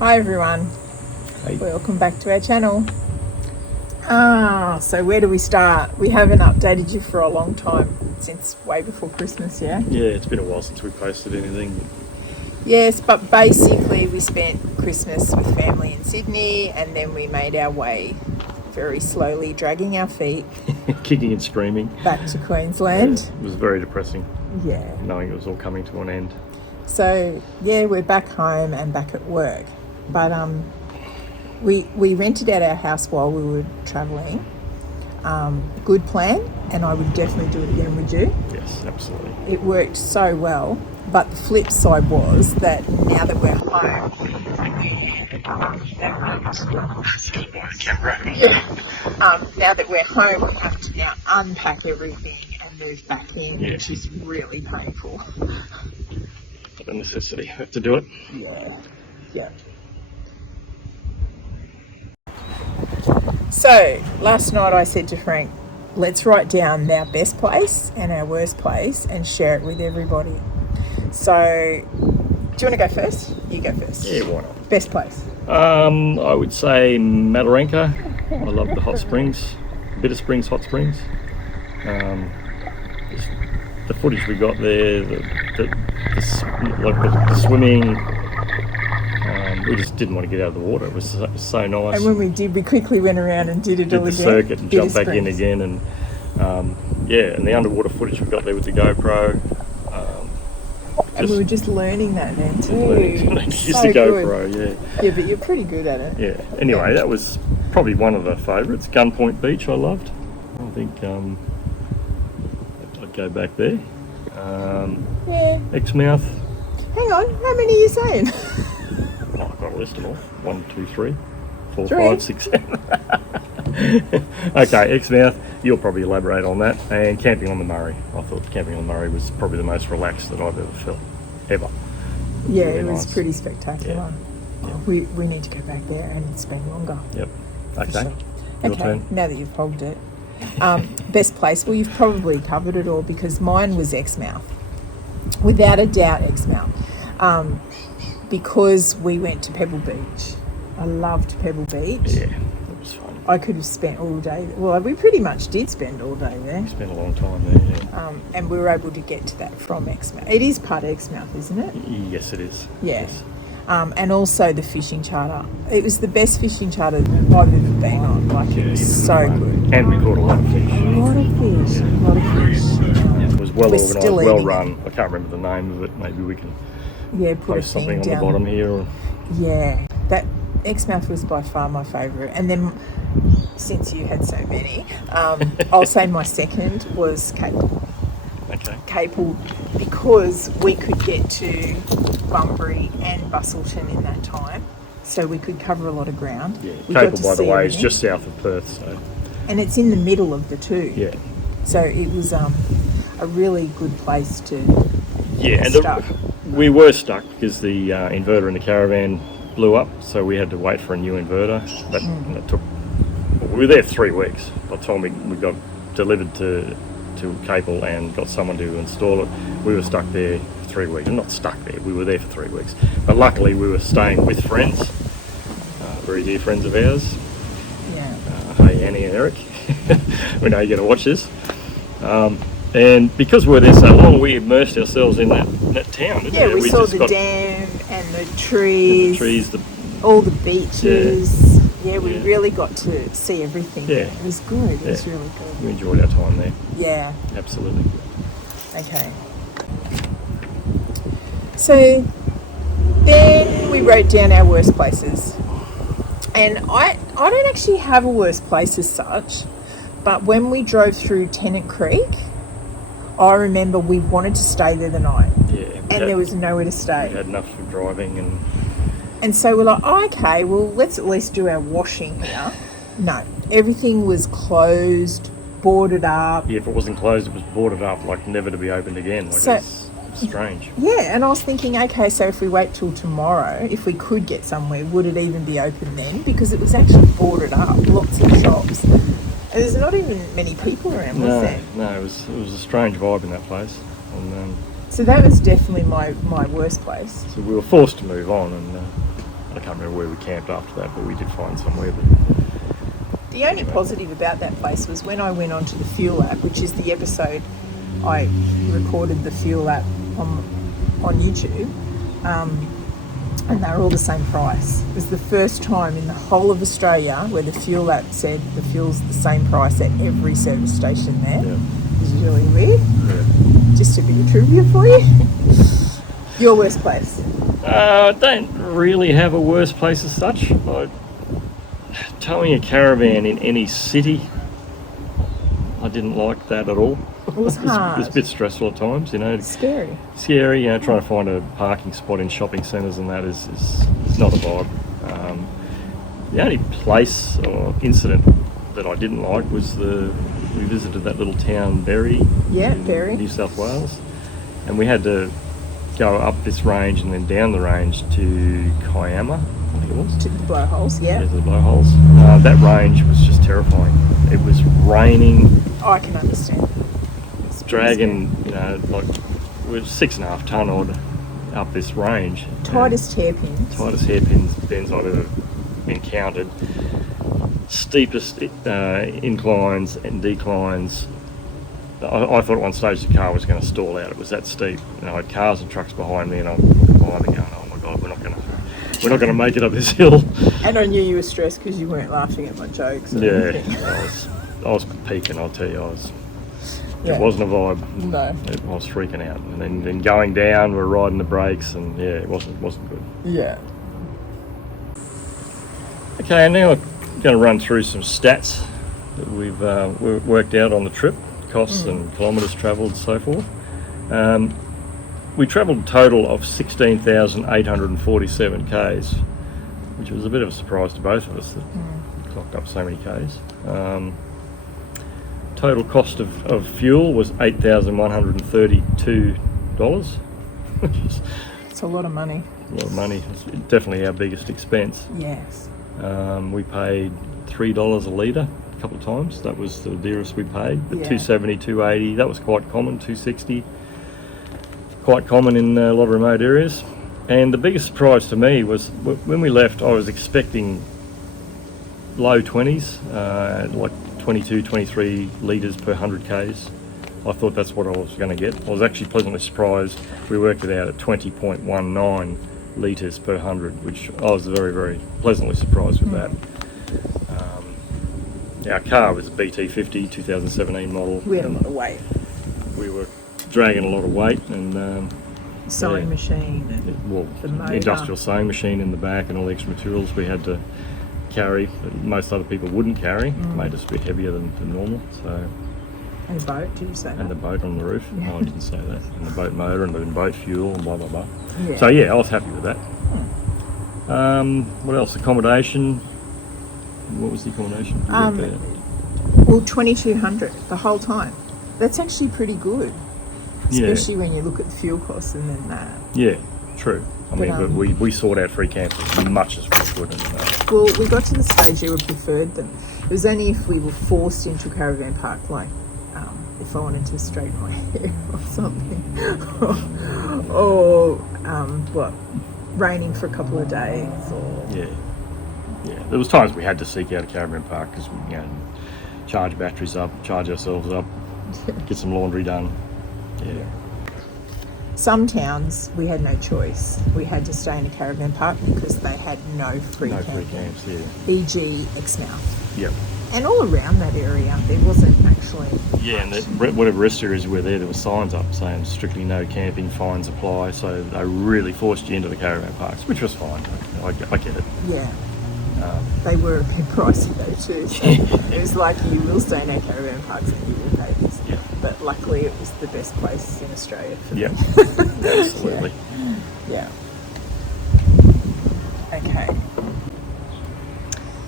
Hi everyone, Hey. welcome back to our channel. So where do we start? We haven't updated you for a long time, since way before Christmas, yeah? Yeah, it's been a while since we posted anything. Yes, but basically we spent Christmas with family in Sydney and then we made our way very slowly, dragging our feet Kicking and screaming. back to Queensland. Yeah, it was very depressing, Yeah. knowing it was all coming to an end. So yeah, we're back home and back at work. But we rented out our house while we were travelling. Good plan, and I would definitely do it again, would you? Yes, absolutely. It worked so well, but the flip side was that now that we're home, now that we're home, we have to now unpack everything and move back in, Yeah. which is really painful. A necessity. Have to do it. Yeah. So last night I said to Frank, let's write down our best place and our worst place and share it with everybody. So do you want to go first? You go first. Yeah, why not? Best place. I would say Mataranka. I love the hot springs, Bitter Springs hot springs. The footage we got there, the swimming. We just didn't want to get out of the water. It was so nice. And when we did, we quickly went around and did it all the again. circuit and Bitter jumped back in Springs. again, and and the underwater footage we got there with the GoPro. And we were just learning that then too. Use So the good. GoPro, yeah. Yeah, but you're pretty good at it. Yeah. Anyway, that was probably one of the favourites. Gunpoint Beach, I loved. I think I'd go back there. Yeah. Exmouth. Hang on, how many are you saying? Oh, I've got a list of all. 1, 2, 3, 4, Three. 5, 6, 7. Okay, Exmouth. You'll probably elaborate on that. And camping on the Murray. I thought camping on the Murray was probably the most relaxed that I've ever felt, ever. Yeah, Really it was nice. pretty spectacular. Yeah. We need to go back there and spend longer. Yep. for Okay. sure. Your Okay, turn. now that you've hogged it. Best place, well, you've probably covered it all because mine was Exmouth. Without a doubt, Exmouth. Because we went to Pebble Beach. I loved Pebble Beach. Yeah, it was fun. I could have spent all day. Well, we pretty much did spend all day there. Spent a long time there, yeah. And we were able to get to that from Exmouth. It is part of Exmouth, isn't it? Yes, it is. Yeah. Yes. And also the fishing charter. It was the best fishing charter I've ever been on. Like, it was so good. And we caught a lot of fish. A lot of fish. A lot of fish. It was well We're organised, still well eating run. I can't remember the name of it. Maybe we can Yeah, put a post something thing on the down. bottom here. Or... Yeah. That Exmouth was by far my favourite. And then, since you had so many, I'll say my second was Capel. Okay. Capel, because we could get to Bunbury and Bustleton in that time, so we could cover a lot of ground. Yeah. We got Capel, to by the see way, is everything. just south of Perth. So And it's in the middle of the two. yeah. So it was a really good place to Yeah, and stuck. we were stuck because the inverter in the caravan blew up, so we had to wait for a new inverter. But it took. Well, we were there 3 weeks. By the time we got delivered to Capel and got someone to install it, we were stuck there for 3 weeks. Not stuck there. We were there for 3 weeks. But luckily, we were staying with friends, very dear friends of ours. Yeah. Hey, Annie and Eric. We know you're going to watch this. And because we were there so long, we immersed ourselves in that town, didn't Yeah, we saw just the got dam and the trees, all the beaches. Yeah, we Yeah. really got to see everything. Yeah. It was good. It was Yeah. really good. We enjoyed our time there, Yeah. absolutely. Okay. So then we wrote down our worst places. And I don't actually have a worst place as such, but when we drove through Tennant Creek, I remember we wanted to stay there the night. Yeah, And there was nowhere to we stay. had enough for driving, And so we're like, oh, okay, well, let's at least do our washing here. No, everything was closed, boarded up. if it wasn't closed, it was boarded up, like never to be opened again. Like So- it's strange. Yeah, and I was thinking, okay, so if we wait till tomorrow, if we could get somewhere, would it even be open then? Because it was actually boarded up, lots of shops. And there's not even many people around, was there? No, it was a strange vibe in that place. And So that was definitely my worst place. so we were forced to move on, and I can't remember where we camped after that, but we did find somewhere. But The only positive about that place was when I went onto the fuel app, which is the episode I recorded the fuel app on YouTube, and they were all the same price. It was the first time in the whole of Australia where the fuel app said the fuel's the same price at every service station there. Yeah. It was really weird. Yeah. Just a bit of trivia for you. Your worst place? I don't really have a worse place as such. Towing a caravan in any city, I didn't like that at all. It was hard. It was a bit stressful at times, you know. Scary. Scary, trying to find a parking spot in shopping centres and that is not a vibe. The only place or incident that I didn't like was we visited that little town, Berry, Berry, New South Wales, and we had to go up this range and then down the range to Kiama, I think it was. To the blowholes, Yeah, to the blowholes. That range was just terrifying. It was raining. I can understand. It's dragging, like we're 6.5 tonne odd up this range. Tightest hairpins. Tightest hairpins bends I've ever encountered. Steepest inclines and declines. I thought at one stage the car was going to stall out. It was that steep. I had cars and trucks behind me, and I'm behind me going, "Oh my God, we're not going to make it up this hill." And I knew you were stressed because you weren't laughing at my jokes. Yeah, I was peaking. I'll tell you, It wasn't a vibe. No, I was freaking out. And then going down, we're riding the brakes, and it wasn't good. Yeah. Okay, now I'm going to run through some stats that we've worked out on the trip. Costs and kilometres travelled and so forth. We travelled a total of 16,847 k's, which was a bit of a surprise to both of us that we clocked up so many k's. Total cost of fuel was $8,132, which is it's a lot of money. a lot of money. It's definitely our biggest expense. Yes. We paid $3 a litre a couple of times. That was the dearest we paid. But Yeah. 270, 280, that was quite common. 260, quite common in a lot of remote areas. And the biggest surprise to me was when we left, I was expecting low 20s, like 22, 23 litres per 100 k's. I thought that's what I was going to get. I was actually pleasantly surprised. We worked it out at 20.19 litres per 100, which I was very, very pleasantly surprised with that. Our car was a BT50 2017 model. We had a lot of weight. We were dragging a lot of weight and Sewing machine and the motor. industrial sewing machine in the back and all the extra materials we had to carry that most other people wouldn't carry. Made us a bit heavier than normal. So. And the boat, did you say that? And the boat on the roof. No, I didn't say that. And the boat motor and the boat fuel and blah, blah, blah. Yeah. So, I was happy with that. What else? Accommodation. What was the accommodation? Well, 2,200 the whole time. That's actually pretty good. Especially when you look at the fuel costs and then that. Yeah, true. But we sought out free camps as much as we could. Well, we got to the stage where we preferred them. It was only if we were forced into a caravan park, like if I wanted to straighten my hair or something, or raining for a couple of days, or there was times we had to seek out a caravan park because we charge batteries up, charge ourselves up, get some laundry done. Some towns we had no choice. We had to stay in a caravan park because they had no free camps. E.g. Exmouth. Yep. And all around that area there wasn't actually. Yeah, and whatever rest areas were there were signs up saying strictly no camping, fines apply. So they really forced you into the caravan parks, which was fine. I get it. Yeah. They were a bit pricey though too. So it was like you will stay in our caravan parks and you will pay this. Yeah. But luckily it was the best place in Australia for them. Absolutely. Yeah. Okay.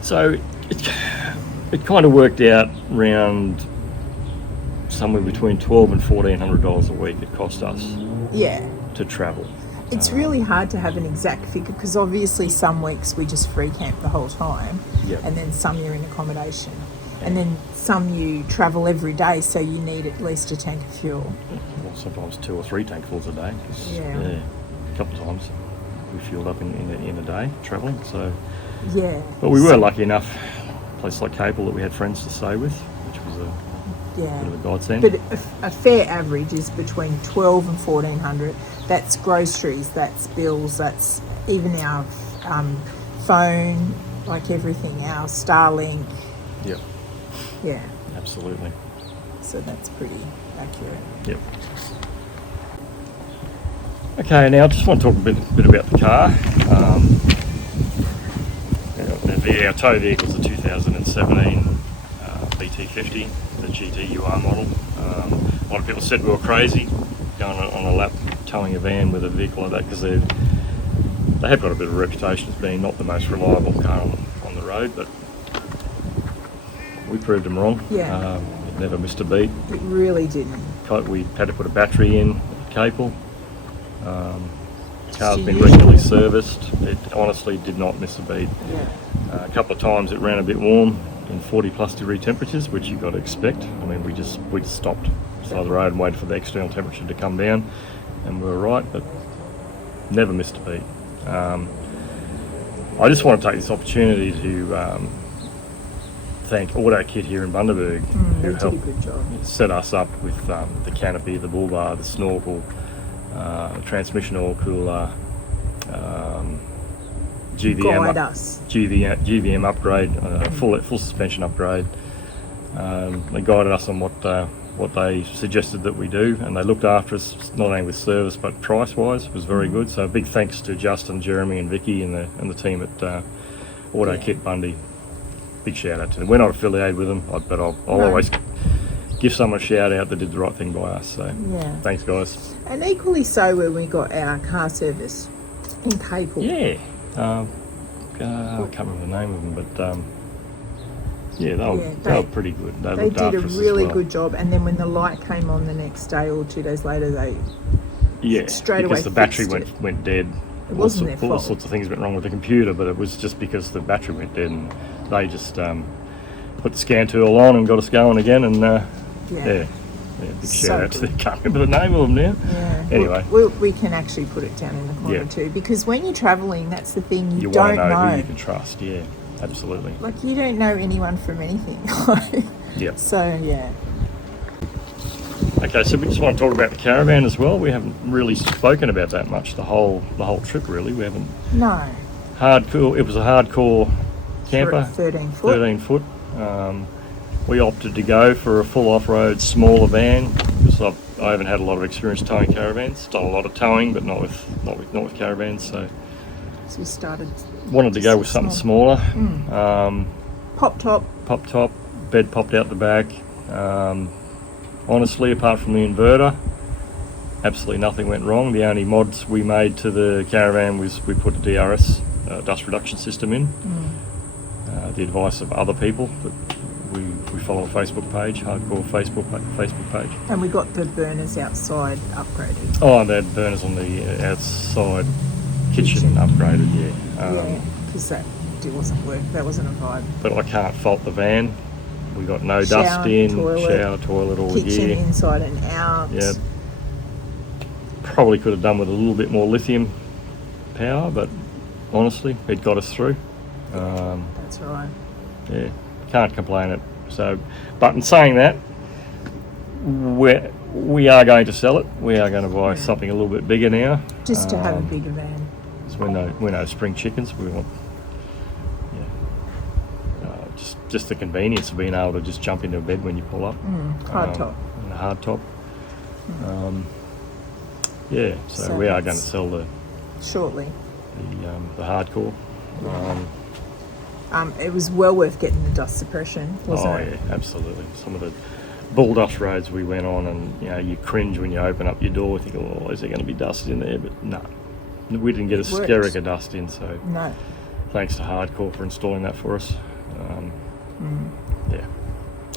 So it kind of worked out around somewhere between $1,200 and $1,400 a week it cost us to travel. It's really hard to have an exact figure because obviously some weeks we just free camp the whole time and then some you're in accommodation and then some you travel every day, so you need at least a tank of fuel. Well, sometimes 2 or 3 tankfuls a day. A couple of times. we fueled up in a day travelling. So, Yeah. but we were lucky enough, a place like Capel, that we had friends to stay with, which was a bit of a godsend. But a fair average is between 12 and 1400. That's groceries, that's bills, that's even our phone, like everything, our Starlink. Yep. Yeah. Absolutely. So that's pretty accurate. Yep. Okay, now I just want to talk a bit about the car. Our tow vehicle is a 2017 BT50, the GTUR model. A lot of people said we were crazy going on a lap towing a van with a vehicle like that, because they have got a bit of a reputation as being not the most reliable car on the road, but we proved them wrong. Yeah. It never missed a beat. It really didn't. We had to put a battery in at Capel. The car's been regularly serviced. It honestly did not miss a beat. Yeah. A couple of times it ran a bit warm in 40+ degree temperatures, which you've got to expect. I mean, we just stopped side of the road and waited for the external temperature to come down, and we were right, but never missed a beat. I just want to take this opportunity to thank AutoKit here in Bundaberg, who helped a good job. set us up with the canopy, the bull bar, the snorkel, the transmission oil cooler, GVM upgrade, full suspension upgrade. They guided us on what they suggested that we do, and they looked after us not only with service but price-wise. It was very good. So big thanks to Justin, Jeremy, and Vicky and the team at AutoKit Bundy. Big shout out to them. We're not affiliated with them, but I'll always give someone a shout out that did the right thing by us. So thanks, guys. And equally so when we got our car service in Capel. Yeah. I can't remember the name of them, but they were pretty good. They did a really good job, and then when the light came on the next day or 2 days later, they straight away because the battery went dead. It wasn't their fault. All sorts of things went wrong with the computer, but it was just because the battery went dead, and they just put the scan tool on and got us going again, and big shout out to them. Can't remember the name of them now. Yeah. Anyway, we can actually put it down in the corner too, because when you're travelling, that's the thing, you don't know who you can trust. Yeah, absolutely. Like, you don't know anyone from anything. Yeah. So yeah. Okay, so we just want to talk about the caravan as well. We haven't really spoken about that much the whole trip, really. We haven't. No. Hardcore. It was a hardcore camper. 13 foot. 13 foot. We opted to go for a full off-road smaller van because I haven't had a lot of experience towing caravans. Done a lot of towing, but not with caravans. So we started. Wanted to go with something smaller. Pop top. Bed popped out the back. Honestly, apart from the inverter, absolutely nothing went wrong. The only mods we made to the caravan was we put a DRS, dust reduction system in. The advice of other people that we follow a Facebook page, hardcore Facebook page. And we got the burners outside upgraded. Oh, and they had burners on the outside kitchen upgraded, because that wasn't work. That wasn't a vibe. But I can't fault the van. We got no dust in, shower, toilet, all kitchen year. Inside and out. Yeah. Probably could have done with a little bit more lithium power, but honestly, it got us through. That's right. Yeah, can't complain it. So, but in saying that, we are going to sell it. We are going to buy something a little bit bigger now. Just to have a bigger van. So we're no spring chickens. We want, just the convenience of being able to just jump into a bed when you pull up. Hard top. And a hard top. So we are going to sell shortly the hardcore. It was well worth getting the dust suppression, wasn't it? Oh yeah, absolutely. Some of the bull dust roads we went on, and you cringe when you open up your door, think, oh, is there going to be dust in there? But no, we didn't get a skerrick of dust in. So no. Thanks to Hardcore for installing that for us. Yeah.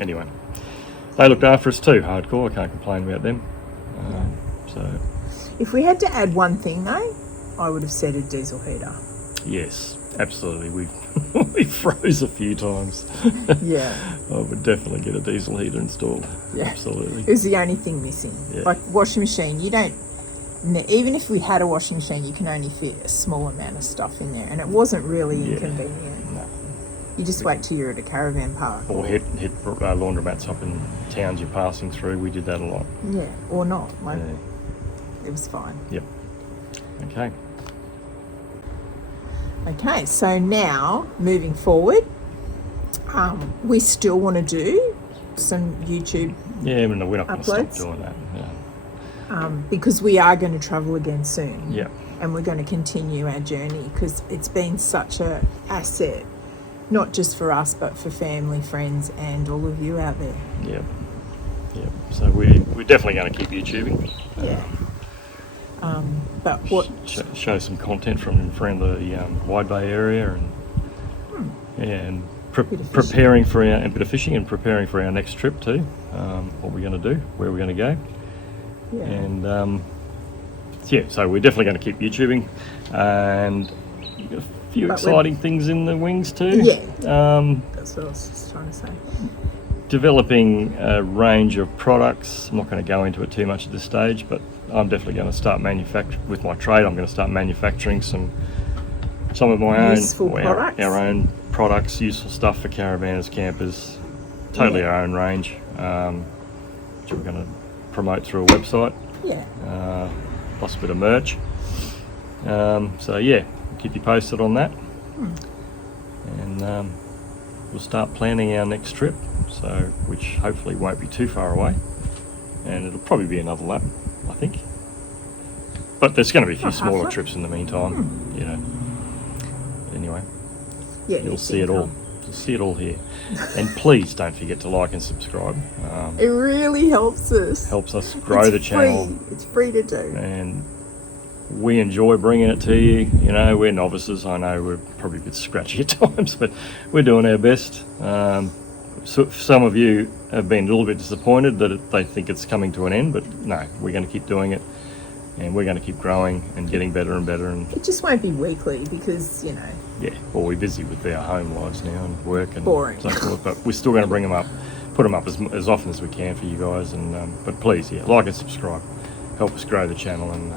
Anyway, they looked after us too. Hardcore. I can't complain about them. So, if we had to add one thing though, I would have said a diesel heater. Yes, absolutely. We froze a few times. Yeah. I would definitely get a diesel heater installed. Yeah. Absolutely. It was the only thing missing. Yeah. Like washing machine, you don't even if we had a washing machine, you can only fit a small amount of stuff in there, and it wasn't really inconvenient. No. You just wait till you're at a caravan park. Or hit laundromats up in towns you're passing through. We did that a lot. Yeah, or not. Like, Yeah. it was fine. Yep. Okay. Okay, so now, moving forward, we still want to do some YouTube Yeah, but no, we're not going to stop uploads. doing that. Yeah. Because we are going to travel again soon. Yeah. And we're going to continue our journey because it's been such a asset, not just for us, but for family, friends, and all of you out there. Yeah. Yeah. So we're definitely going to keep YouTubing. Yeah. But what... Show some content from around the Wide Bay area and preparing for a bit of fishing and preparing for our next trip too. What we're going to do, where we're going to go. Yeah. And so we're definitely going to keep YouTubing, and we've got a few exciting things in the wings too. Yeah. That's what I was just trying to say. Developing a range of products. I'm not going to go into it too much at this stage, but I'm definitely going to start with my trade. I'm going to start manufacturing some of my Useful products. our own products, useful stuff for caravanners, campers, totally our own range, which we're going to promote through a website. Yeah. Plus a bit of merch. So yeah, we'll keep you posted on that. And we'll start planning our next trip, which hopefully won't be too far away, and it'll probably be another lap, I think. But there's going to be a few smaller trips in the meantime, you know. Anyway, Yeah. you'll see it all. You'll see it all here. And please don't forget to like and subscribe. It really helps us. Helps us grow the channel. It's free to do. And we enjoy bringing it to you. You know, we're novices. I know we're probably a bit scratchy at times, but we're doing our best. So some of you have been a little bit disappointed that they think it's coming to an end, but no, we're going to keep doing it, and we're going to keep growing and getting better and better. And It just won't be weekly because, you know. yeah, well, we're busy with our home lives now and work and Boring. so forth, but we're still going to bring them up, put them up as often as we can for you guys. And but please, yeah, like and subscribe, help us grow the channel and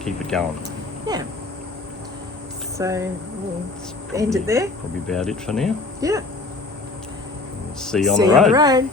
keep it going. Yeah. So we'll end it there. Probably about it for now. Yeah. We'll see you on See the you on road. the road.